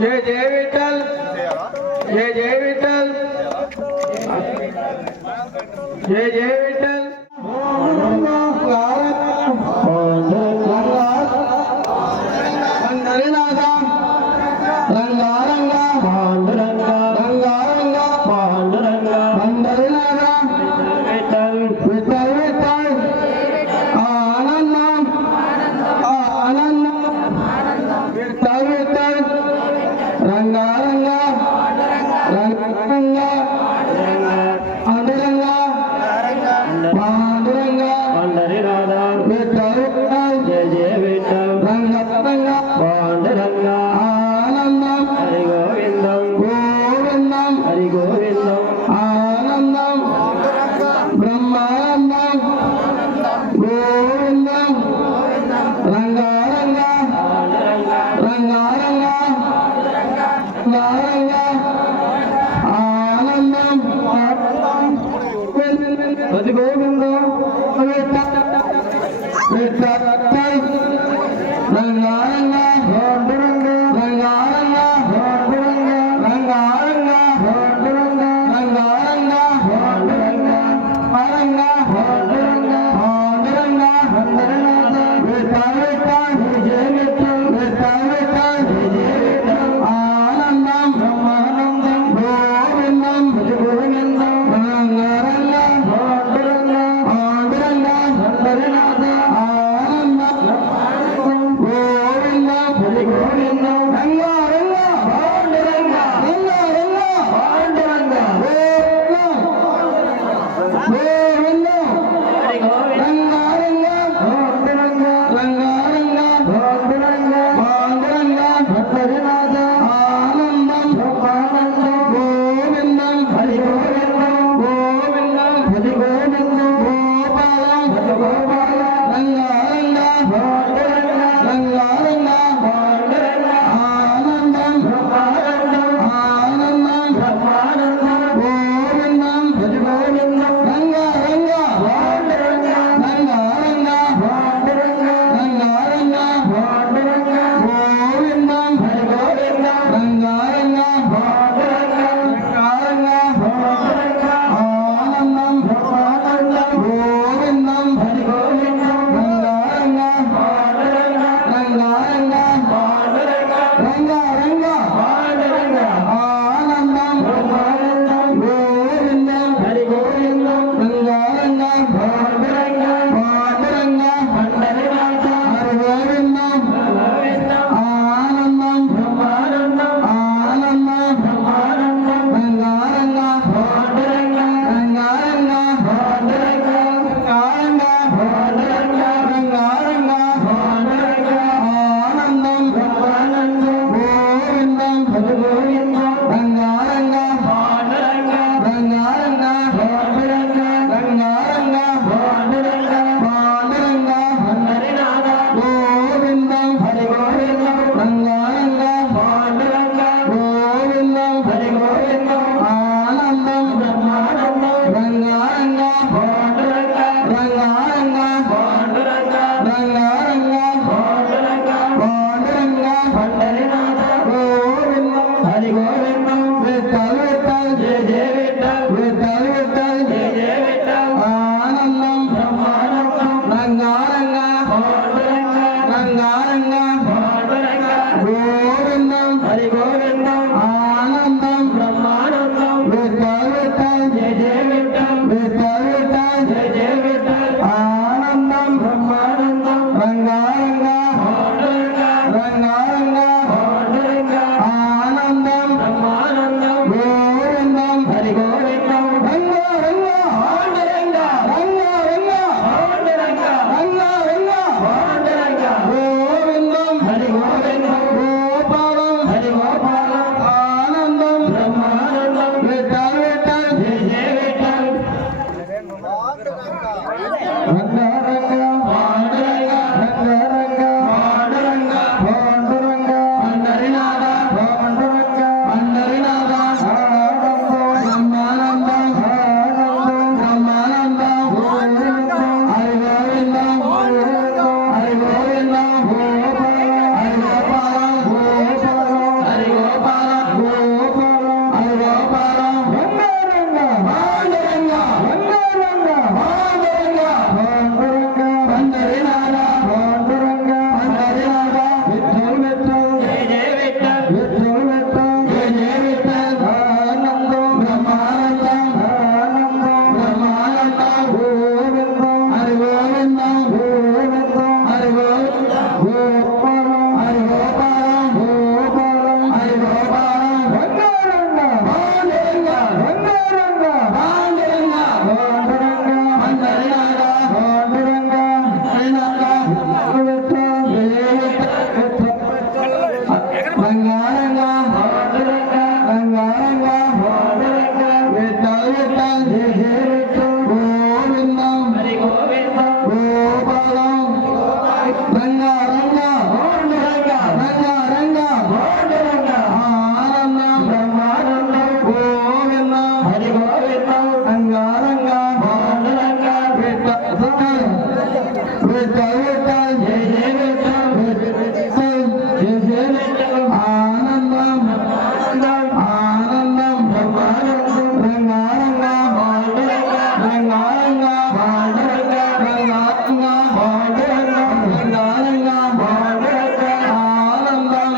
जय जय विठ्ठल जय जय विठ्ठल जय जय विठ्ठल గోపాలం హరి గోపాలం గోపాలం హరి గోపాలం రంగారంగ పాండురంగ రంగారంగ పాండురంగ పాండురంగ అందరినాథ పాండురంగ హరినాథ రంగారంగ పాండురంగ రంగారంగ పాండురంగ విఠల్ విఠల్ జయ జయ విఠల్ గోవిందం హరి గోవిందం గోపాలం రంగ రంగ పాండురంగ రంగ రంగ పాండురంగ ఆనందం బ్రహ్మానందం గోవిందం హరి గోవిందం రంగ రంగ పాండురంగ విఠల్ విఠల్ విఠల్ విఠల్ జయ జయ విఠల్ విఠల్ జయ జయ విఠల్ ఆనందం ఆనందం బ్రహ్మానందం రంగ రంగ పాండురంగ రంగ రంగ పాండురంగ రంగ రంగ పాండురంగ రంగ రంగ పాండురంగ ఆనందం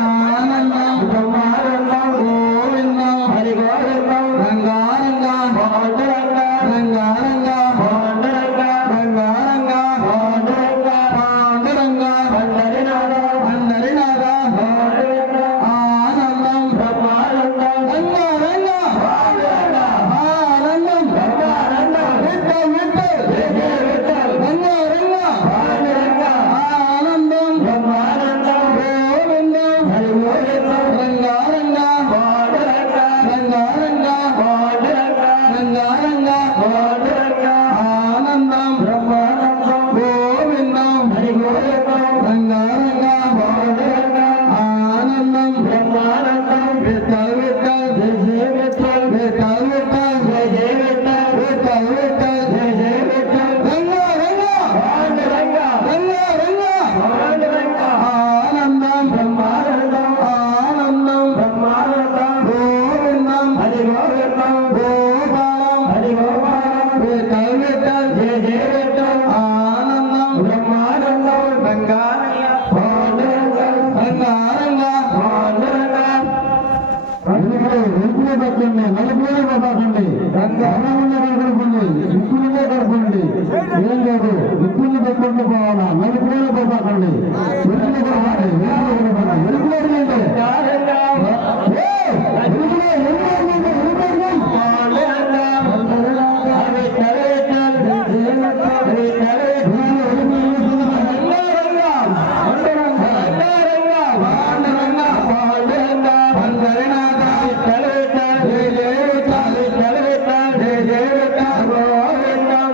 ఆనందం బ్రహ్మానందం గోవిందం హరి గోవిందం రంగ రంగ పాండురంగ రంగ రంగ పాండురంగ రంగ రంగ పాండురంగ పాండురంగ అందరినాథ అందరినాథ పాండురంగ ఆనందం బ్రహ్మానందం రంగ రంగ పాండురంగ ఆనందం బ్రహ్మానందం విఠల్ విఠల్ జయ జయ విఠల్ రంగ రంగ పాండురంగ ఆనందం బ్రహ్మానందం గోవిందం హరి గోవిందం రంగ రంగ పాండురంగ రంగ రంగ పాండురంగ రంగ రంగ పాండురంగ ఆనందం బ్రహ్మానందం గోవిందం హరి గోవిందం రంగ రంగ పాండురంగ ఆనందం బ్రహ్మానందం విఠల్ విఠల్ జయ జయ విఠల్ విఠల్ విఠల్ జయ జయ విఠల్ విఠల్ విఠల్ జయ జయ విఠల్ రంగ రంగ పాండురంగ రంగ రంగ పాండురంగ ఆనందం బ్రహ్మానందం ఆనందం బ్రహ్మానందం గోవిందం హరి గోవిందం గోపాలం హరి గోపాలం విఠల్ విఠల్ జయ జయ విఠల్ ఆనందం బ్రహ్మానందం రంగ పాండురంగ రంగ రంగ పాండురంగ ఇంకులు పెట్టండి నలుపులే పెట్టండి రంగంలో కడుపుండి ఇంకులనే కడుపుండి ఏం లేదు ఇంకులు పెట్టుకుంటూ పోవాలా నలుపులే పెట్టండి వెలుగులు కొడకండి వెలుగులు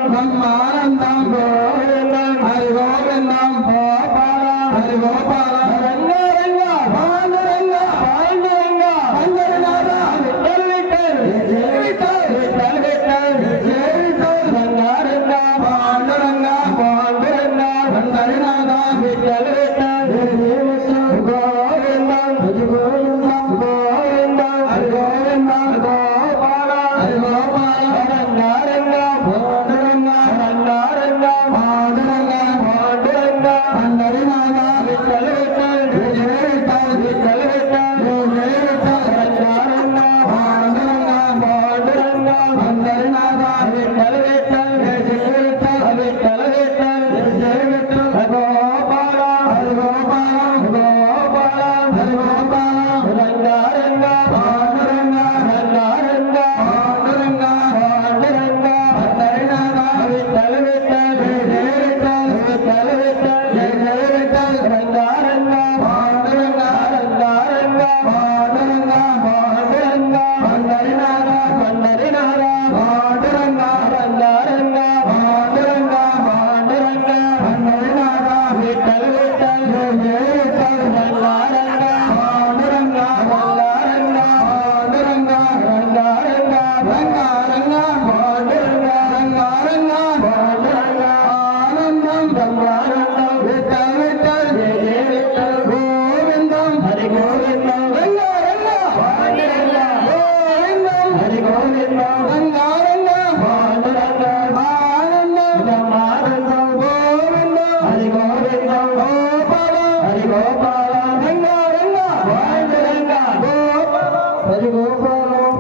బ్రహ్మానందం గోవిందం హరి గోవిందం గోపాలం హరి గోపాలం రంగ రంగ పాండురంగ పాండురంగ అందరినాథ విఠల్ విఠల్ జయ విఠల్ విఠల్ విఠల్ జయ విఠల్ రంగ రంగ పాండురంగ పాండురంగ అందరినాథ విఠల్ విఠల్ జయ విఠల్ గోవిందం హరి గోవిందం గోవిందం హరి గోవిందం గోపాలం హరి గోపాలం రంగ రంగ పాండురంగ రంగ రంగ పాండురంగ పాండురంగ అందరినాథ విఠల్ విఠల్ జయ విఠల్ విఠల్ విఠల్ జయ విఠల్ రంగ రంగ పాండురంగ పాండురంగ అందరినాథ విఠల్ విఠల్ జయ విఠల్ విఠల్ విఠల్ జయ విఠల్ గోపాల హరి గోపాలం గోపాలం హరి గోపాలం రంగ రంగ పాండురంగ రంగ రంగ పాండురంగ పాండురంగ అందరినాథ విఠల్ విఠల్ జయ విఠల్ విఠల్ విఠల్ జయ విఠల్ రంగ రంగ పాండురంగ రంగ రంగ పాండురంగ పాండురంగ అందరినాథ అందరినాథ పాండురంగ రంగ రంగ పాండురంగ పాండురంగ అందరినాథ విఠల్ విఠల్ జయ విఠల్ రంగ రంగ పాండురంగ రంగ రంగ పాండురంగ రంగ రంగ రంగ రంగ పాండురంగ రంగ రంగ పాండురంగ ఆనందం బ్రహ్మానందం విఠల్ విఠల్ జయ జయ విఠల్ గోవిందం హరి గోవిందం రంగ రంగ పాండురంగ గోవిందం హరి గోవిందం రంగ రంగ పాండురంగ ఆనందం బ్రహ్మానందం గోవిందం హరి గోవిందం గోపాలం హరి గోపాలం రంగ రంగ పాండురంగ గోపాలం హరి గోపాలం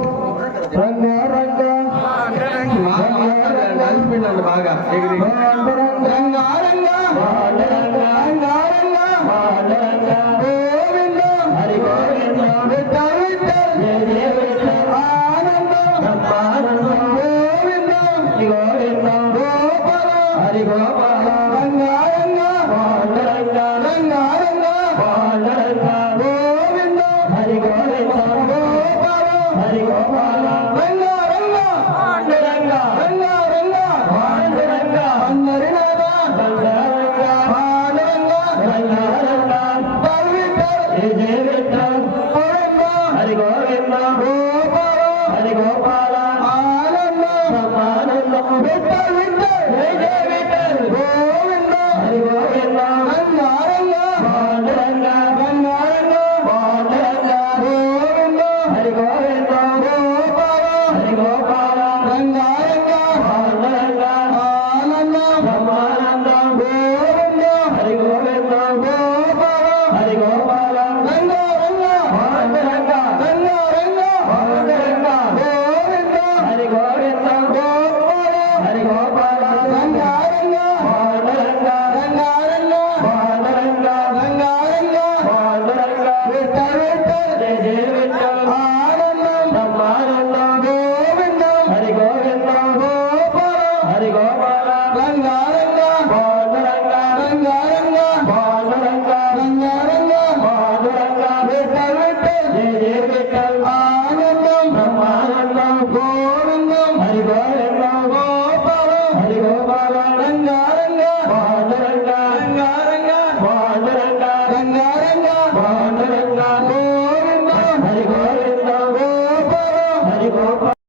రంగ రంగ బాగా రంగ రంగ